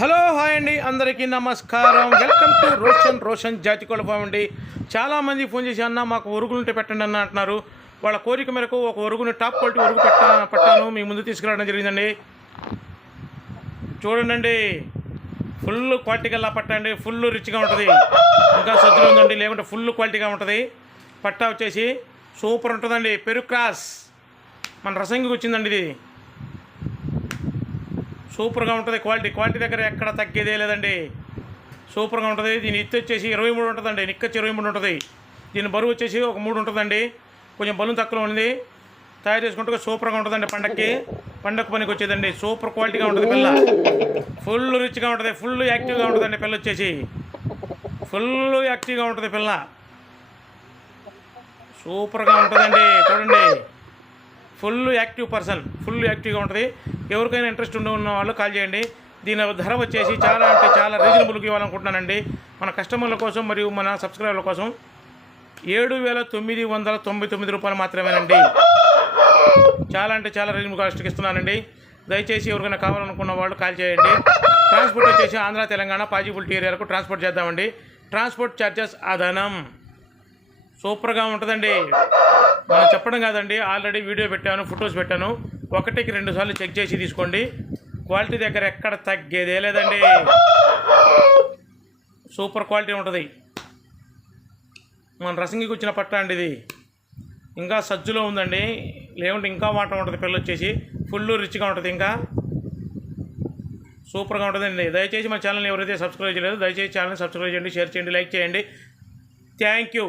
Hello hi అండి, అందరికీ నమస్కారం. వెల్కమ్ టు రోషన్ జాతికోళ్ళ ఫామ్ అండి. చాలామంది ఫోన్ చేసి అన్న మాకు ఒరుగులుంటే పెట్టండి అన్న అంటున్నారు. వాళ్ళ కోరిక మేరకు ఒక ఒరుగుని టాప్ క్వాలిటీ ఒరుగు పట్టాను మీ ముందు తీసుకురావడం జరిగిందండి. చూడండి, ఫుల్ క్వాలిటీ గల్లా పట్టండి. ఫుల్ రిచ్గా ఉంటుంది. ఇంకా సజ్జలు ఉందండి, లేకుంటే ఫుల్ క్వాలిటీగా ఉంటుంది. పట్టా వచ్చేసి సూపర్ ఉంటుందండి. పెరుగు క్రాస్ మన రసంగికి వచ్చిందండి. ఇది సూపర్గా ఉంటుంది. క్వాలిటీ దగ్గర ఎక్కడ తగ్గేదే లేదండి. సూపర్గా ఉంటుంది. దీని ఎత్తు వచ్చేసి 23 ఉంటుందండి. నిక్కచ్చి 23 ఉంటుంది. దీని బరువు వచ్చేసి ఒక 3 ఉంటుందండి. కొంచెం బలం తక్కువ ఉంది. తయారు చేసుకుంటే సూపర్గా ఉంటుందండి. పండగ పనికి వచ్చేదండి. సూపర్ క్వాలిటీగా ఉంటుంది. పిల్ల ఫుల్ రిచ్గా ఉంటుంది. ఫుల్ యాక్టివ్గా ఉంటుందండి. పిల్ల వచ్చేసి ఫుల్ యాక్టివ్గా ఉంటుంది. పిల్ల సూపర్గా ఉంటుందండి. చూడండి, ఫుల్ యాక్టివ్ పర్సన్, ఫుల్ యాక్టివ్గా ఉంటుంది. ఎవరికైనా ఇంట్రెస్ట్ ఉన్న వాళ్ళు కాల్ చేయండి. దీని ధర వచ్చేసి చాలా అంటే చాలా రీజనబుల్గా ఇవ్వాలనుకుంటున్నానండి మన కస్టమర్ల కోసం మరియు మన సబ్స్క్రైబర్ల కోసం. 7,999 రూపాయలు మాత్రమేనండి. చాలా అంటే చాలా రీజనబుల్ కాస్ట్కి ఇస్తున్నానండి. దయచేసి ఎవరికైనా కావాలనుకున్న వాళ్ళు కాల్ చేయండి. ట్రాన్స్పోర్ట్ వచ్చేసి ఆంధ్ర తెలంగాణ పాజిబిలిటీ ఏరియాలకు ట్రాన్స్పోర్ట్ చేద్దామండి. ట్రాన్స్పోర్ట్ ఛార్జెస్ అదనం. సూపర్గా ఉంటుందండి. మనం చెప్పడం కాదండి, ఆల్రెడీ వీడియో పెట్టాను, ఫొటోస్ పెట్టాను. 1కి 2 సార్లు చెక్ చేసి తీసుకోండి. క్వాలిటీ దగ్గర ఎక్కడ తగ్గేదే లేదండి. సూపర్ క్వాలిటీ ఉంటుంది. మన రసంగికి వచ్చిన పట్ట అండి ఇది. ఇంకా సజ్జులో ఉందండి, లేకుంటే ఇంకా వాటర్ ఉంటుంది. పిల్ల వచ్చేసి ఫుల్ రిచ్గా ఉంటుంది. ఇంకా సూపర్గా ఉంటుందండి. దయచేసి మన ఛానల్ని ఎవరైతే సబ్స్క్రైబ్ చేయలేదు దయచేసి ఛానల్ని సబ్స్క్రైబ్ చేయండి, షేర్ చేయండి, లైక్ చేయండి. Thank you.